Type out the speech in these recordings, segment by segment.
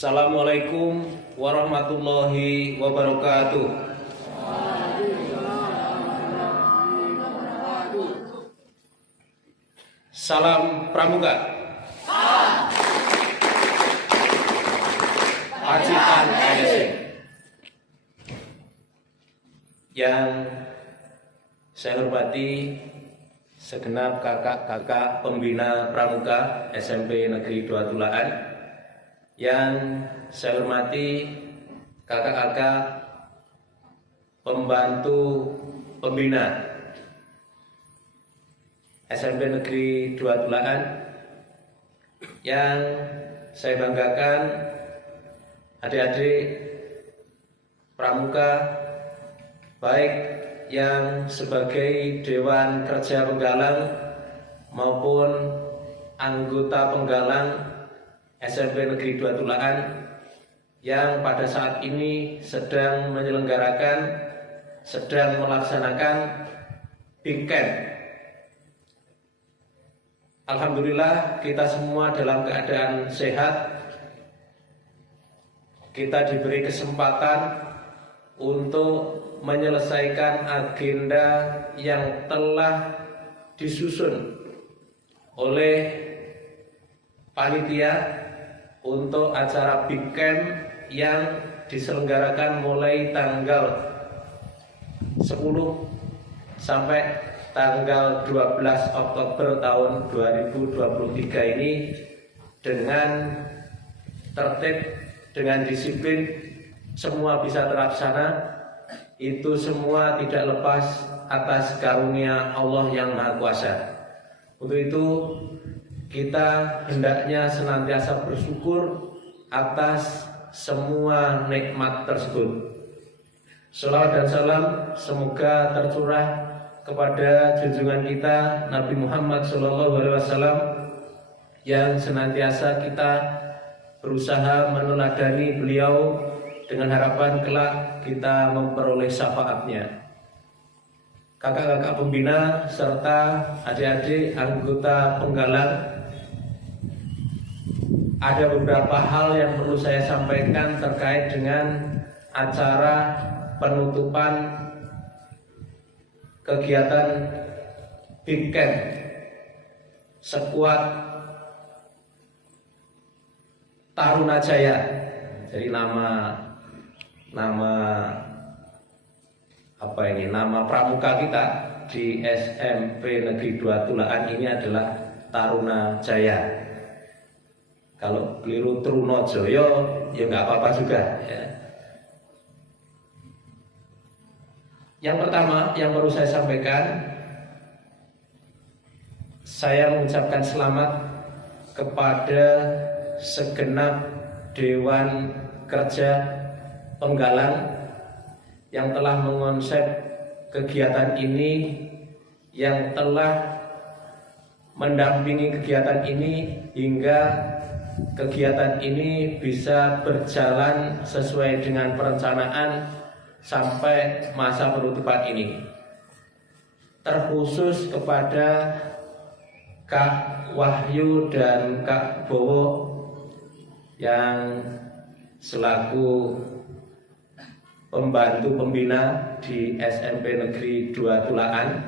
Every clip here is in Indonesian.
Assalamualaikum warahmatullahi wabarakatuh. Salam Pramuka. Pacitan NSC. Yang saya hormati segenap kakak-kakak pembina Pramuka SMP Negeri 2 Tulaan. Yang saya hormati kakak-kakak pembantu pembina SMP Negeri 2 Tulaan. Yang saya banggakan adik-adik Pramuka, baik yang sebagai Dewan Kerja Penggalang maupun anggota penggalang SMP Negeri 2 Tulaan yang pada saat ini sedang melaksanakan Big Camp. Alhamdulillah kita semua dalam keadaan sehat. Kita diberi kesempatan untuk menyelesaikan agenda yang telah disusun oleh panitia untuk acara Big Camp yang diselenggarakan mulai tanggal 10 sampai tanggal 12 Oktober tahun 2023 ini dengan tertib, dengan disiplin, semua bisa terlaksana. Itu semua tidak lepas atas karunia Allah yang Maha Kuasa. Untuk itu kita hendaknya senantiasa bersyukur atas semua nikmat tersebut. Shalawat dan salam semoga tercurah kepada junjungan kita Nabi Muhammad SAW yang senantiasa kita berusaha meneladani beliau dengan harapan kelak kita memperoleh syafaatnya. Kakak-kakak pembina serta adik-adik anggota penggalang, ada beberapa hal yang perlu saya sampaikan terkait dengan acara penutupan kegiatan Big Camp Sekuat Taruna Jaya. Jadi nama pramuka kita di SMP Negeri 2 Tulaan ini adalah Taruna Jaya. Kalau keliru Trunojoyo ya nggak apa-apa juga ya. Yang pertama yang perlu saya sampaikan, saya mengucapkan selamat kepada segenap Dewan Kerja Penggalang yang telah mengonsep kegiatan ini, yang telah mendampingi kegiatan ini hingga kegiatan ini bisa berjalan sesuai dengan perencanaan sampai masa penutupan ini. Terkhusus kepada Kak Wahyu dan Kak Bowo yang selaku pembantu pembina di SMP Negeri 2 Tulaan,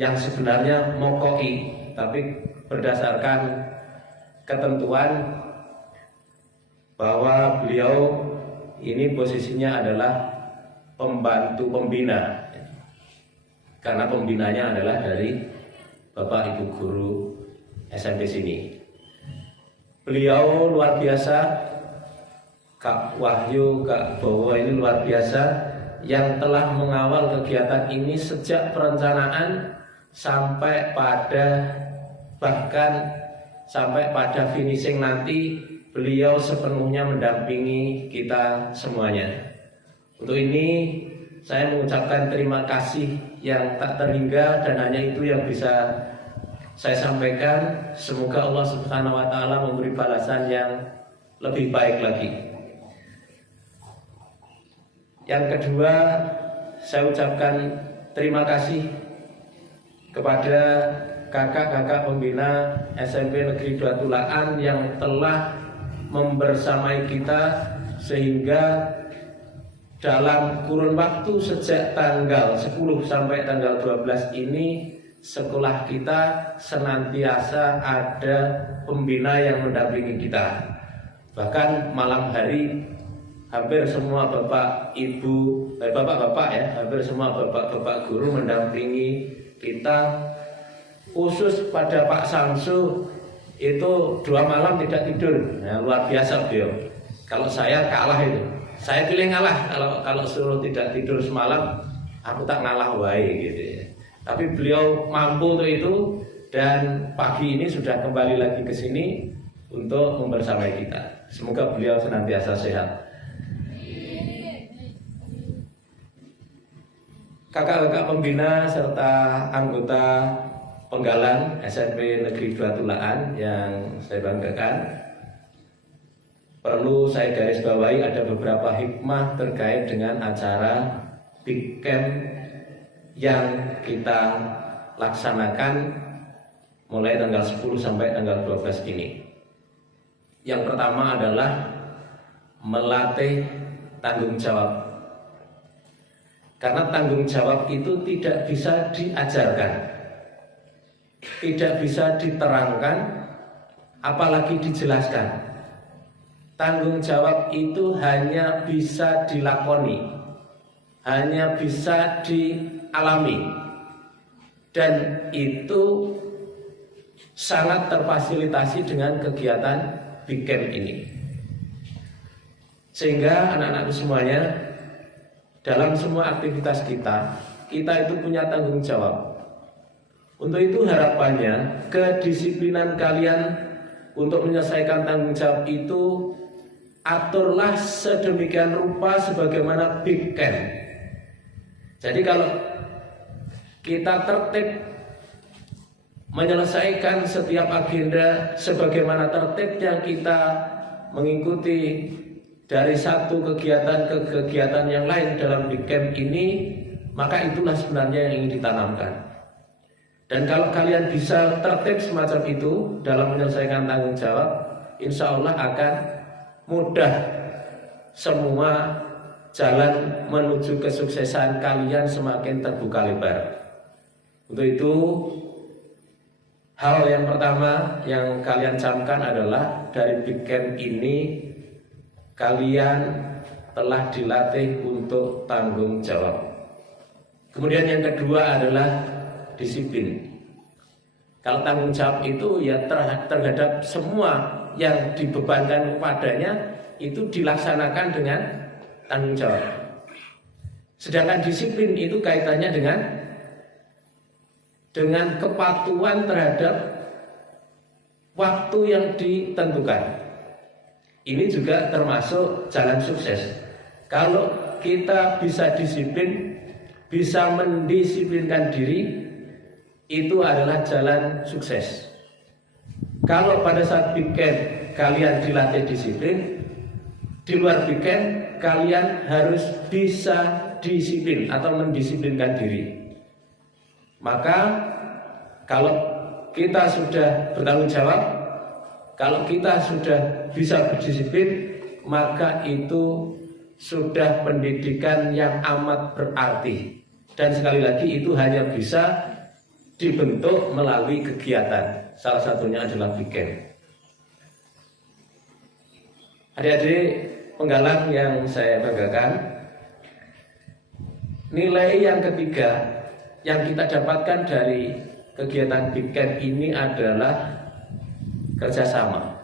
yang sebenarnya mokoi tapi berdasarkan ketentuan bahwa beliau ini posisinya adalah pembantu pembina, karena pembinanya adalah dari Bapak Ibu Guru SMP sini. Beliau luar biasa, Kak Wahyu, Kak Bowo ini luar biasa, yang telah mengawal kegiatan ini sejak perencanaan sampai pada finishing nanti. Beliau sepenuhnya mendampingi kita semuanya. Untuk ini saya mengucapkan terima kasih yang tak terhingga, dan hanya itu yang bisa saya sampaikan. Semoga Allah Subhanahu wa Ta'ala memberi balasan yang lebih baik lagi. Yang kedua, saya ucapkan terima kasih kepada kakak-kakak pembina SMP Negeri 2 Tulaan yang telah membersamai kita, sehingga dalam kurun waktu sejak tanggal 10 sampai tanggal 12 ini sekolah kita senantiasa ada pembina yang mendampingi kita. Bahkan malam hari hampir semua bapak ibu, bapak-bapak ya, hampir semua bapak-bapak guru mendampingi kita. Khusus pada Pak Samsu itu 2 malam tidak tidur, nah, luar biasa beliau. Kalau saya kalah itu. Saya pilih ngalah, kalau suruh tidak tidur semalam, aku tak ngalah wae gitu ya. Tapi beliau mampu untuk itu, dan pagi ini sudah kembali lagi ke sini untuk membersamai kita. Semoga beliau senantiasa sehat. Kakak-kakak pembina serta anggota penggalan SMP Negeri 2 Tulaan yang saya banggakan, perlu saya garis bawahi ada beberapa hikmah terkait dengan acara Big Camp yang kita laksanakan mulai tanggal 10 sampai tanggal 12 ini. Yang pertama adalah melatih tanggung jawab. Karena tanggung jawab itu tidak bisa diajarkan, tidak bisa diterangkan, apalagi dijelaskan. Tanggung jawab itu hanya bisa dilakoni, hanya bisa dialami, dan itu sangat terfasilitasi dengan kegiatan Big Camp ini. Sehingga anak-anakku semuanya, dalam semua aktivitas kita itu punya tanggung jawab. Untuk itu harapannya kedisiplinan kalian untuk menyelesaikan tanggung jawab itu aturlah sedemikian rupa sebagaimana Big Camp. Jadi kalau kita tertib menyelesaikan setiap agenda sebagaimana tertibnya kita mengikuti dari satu kegiatan ke kegiatan yang lain dalam Big Camp ini, maka itulah sebenarnya yang ingin ditanamkan. Dan kalau kalian bisa tertib semacam itu dalam menyelesaikan tanggung jawab, insya Allah akan mudah semua jalan menuju kesuksesan kalian semakin terbuka lebar. Untuk itu, hal yang pertama yang kalian camkan adalah dari Big Camp ini kalian telah dilatih untuk tanggung jawab. Kemudian yang kedua adalah disiplin. Kalau tanggung jawab itu ya terhadap semua yang dibebankan kepadanya itu dilaksanakan dengan tanggung jawab. Sedangkan disiplin itu kaitannya dengan kepatuhan terhadap waktu yang ditentukan. Ini juga termasuk jalan sukses. Kalau kita bisa disiplin, bisa mendisiplinkan diri, itu adalah jalan sukses. Kalau pada saat Big Camp kalian dilatih disiplin, di luar Big Camp kalian harus bisa disiplin atau mendisiplinkan diri. Maka kalau kita sudah bertanggung jawab, kalau kita sudah bisa berdisiplin, maka itu sudah pendidikan yang amat berarti. Dan sekali lagi itu hanya bisa dibentuk melalui kegiatan. Salah satunya adalah Big Camp. Adik-adik penggalang yang saya banggakan, nilai yang ketiga yang kita dapatkan dari kegiatan Big Camp ini adalah kerjasama.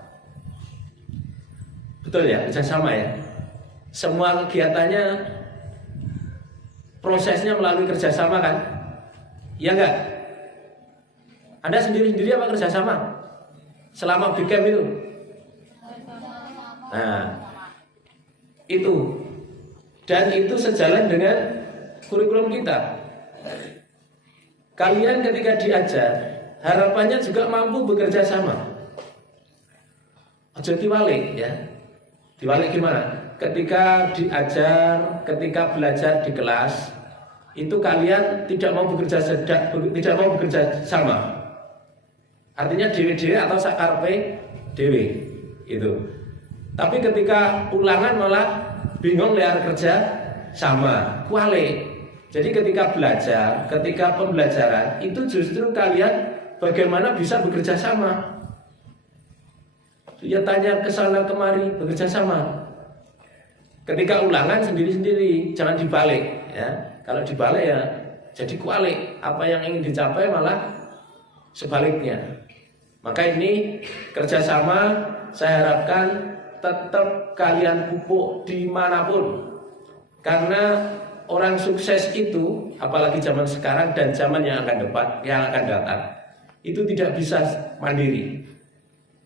Betul ya, kerjasama ya. Semua kegiatannya prosesnya melalui kerjasama kan? Iya enggak? Anda sendiri-sendiri apa kerjasama? Selama Big Camp itu? Nah, itu. Dan itu sejalan dengan kurikulum kita. Kalian ketika diajar, harapannya juga mampu bekerja sama. Ojo diwalik ya. Diwalik gimana? Ketika diajar, ketika belajar di kelas, itu kalian tidak mau bekerja sama. Artinya dewe-dewe atau sakarpe dewe itu. Tapi ketika ulangan malah bingung lihat kerja sama, kuali. Jadi ketika belajar, ketika pembelajaran itu justru kalian bagaimana bisa bekerja sama. Ya tanya ke sana kemari, bekerja sama. Ketika ulangan sendiri-sendiri, jangan dibalik ya. Kalau dibalik ya jadi kuali. Apa yang ingin dicapai malah sebaliknya. Maka ini kerjasama saya harapkan tetap kalian pupuk dimanapun. Karena orang sukses itu, apalagi zaman sekarang dan zaman yang akan datang, itu tidak bisa mandiri.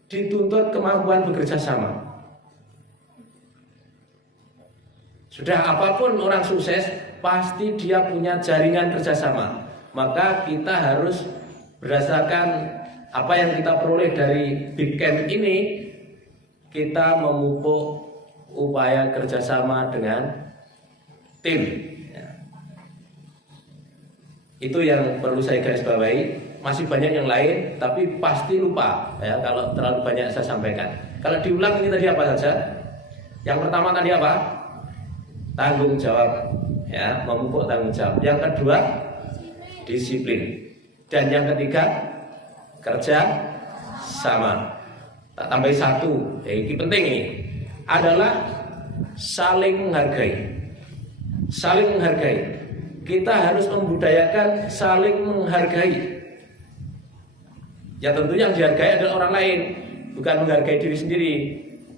Dituntut kemampuan bekerja sama. Sudah apapun orang sukses, pasti dia punya jaringan kerjasama. Maka kita harus berdasarkan apa yang kita peroleh dari Big Camp ini, kita memupuk upaya kerjasama dengan tim ya. Itu yang perlu saya garis bawahi. Masih banyak yang lain, tapi pasti lupa ya kalau terlalu banyak saya sampaikan. Kalau diulang ini tadi apa saja? Yang pertama tadi apa? Tanggung jawab ya, memupuk tanggung jawab. Yang kedua, disiplin. Dan yang ketiga, kerja sama. Tak tambahi satu, ini penting ini, adalah saling menghargai. Saling menghargai. Kita harus membudayakan saling menghargai. Ya tentu yang dihargai adalah orang lain, bukan menghargai diri sendiri.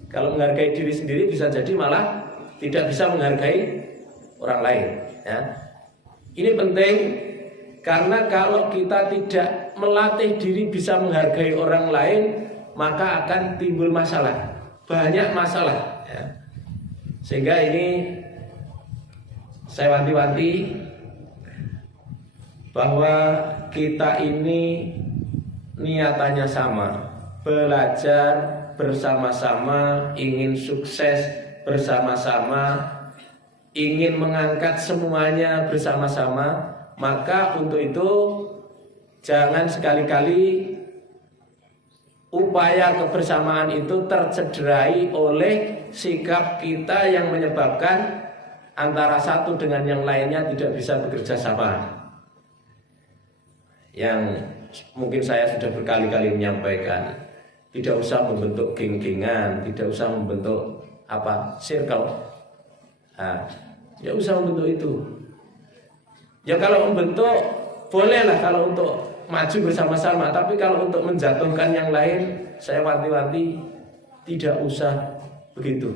Kalau menghargai diri sendiri bisa jadi malah tidak bisa menghargai orang lain ya. Ini penting karena kalau kita tidak melatih diri bisa menghargai orang lain, maka akan timbul masalah, banyak masalah ya. Sehingga ini saya wanti-wanti bahwa kita ini niatannya sama, belajar bersama-sama, ingin sukses bersama-sama, ingin mengangkat semuanya bersama-sama. Maka untuk itu jangan sekali-kali upaya kebersamaan itu tercederai oleh sikap kita yang menyebabkan antara satu dengan yang lainnya tidak bisa bekerja sama. Yang mungkin saya sudah berkali-kali menyampaikan, tidak usah membentuk geng-gengan, tidak usah membentuk circle. Tidak usah membentuk itu. Ya kalau membentuk bolehlah kalau untuk maju bersama-sama, tapi kalau untuk menjatuhkan yang lain, saya wanti-wanti tidak usah begitu.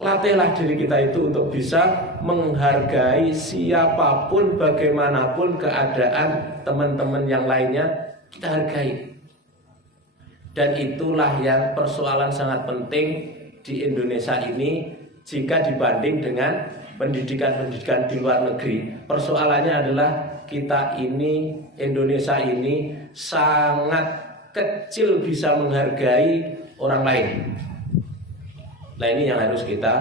Latihlah diri kita itu untuk bisa menghargai siapapun, bagaimanapun keadaan teman-teman yang lainnya, kita hargai. Dan itulah yang persoalan sangat penting di Indonesia ini jika dibanding dengan pendidikan-pendidikan di luar negeri. Persoalannya adalah kita ini, Indonesia ini sangat kecil bisa menghargai orang lain. Nah ini yang harus kita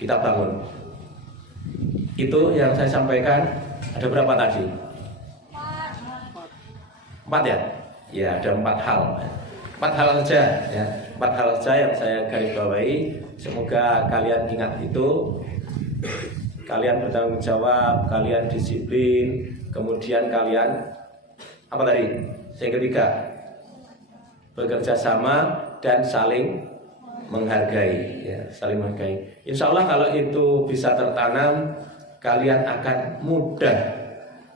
bangun. Itu yang saya sampaikan. Ada berapa tadi? 4 ya? Ya ada 4 hal. 4 hal saja ya. 4 hal saja yang saya garis bawahi. Semoga kalian ingat itu. Kalian bertanggung jawab, kalian disiplin, kemudian kalian apa tadi? Yang ketiga, bekerja sama dan saling menghargai ya, saling menghargai. Insya Allah kalau itu bisa tertanam, kalian akan mudah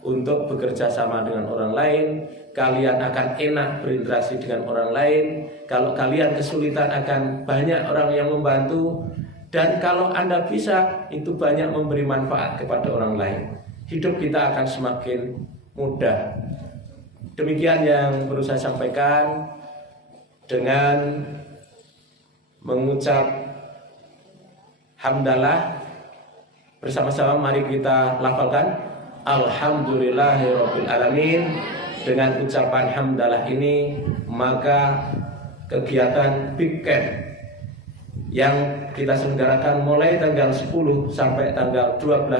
untuk bekerja sama dengan orang lain, kalian akan enak berinteraksi dengan orang lain. Kalau kalian kesulitan akan banyak orang yang membantu, dan kalau Anda bisa itu banyak memberi manfaat kepada orang lain. Hidup kita akan semakin mudah. Demikian yang perlu saya sampaikan. Dengan mengucap hamdalah bersama-sama, mari kita lafalkan alhamdulillahirabbil alamin. Dengan ucapan hamdalah ini, maka kegiatan Big Camp yang kita selenggarakan mulai tanggal 10 sampai tanggal 12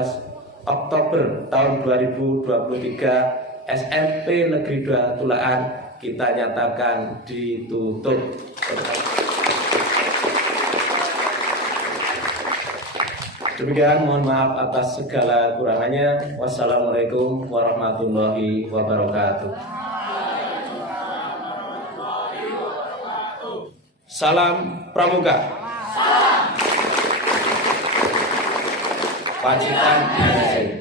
Oktober tahun 2023 SMP Negeri 2 Tulaan kita nyatakan ditutup. Demikian, mohon maaf atas segala kurangannya. Wassalamualaikum warahmatullahi wabarakatuh. Salam Pramuka. Pacitan NSI.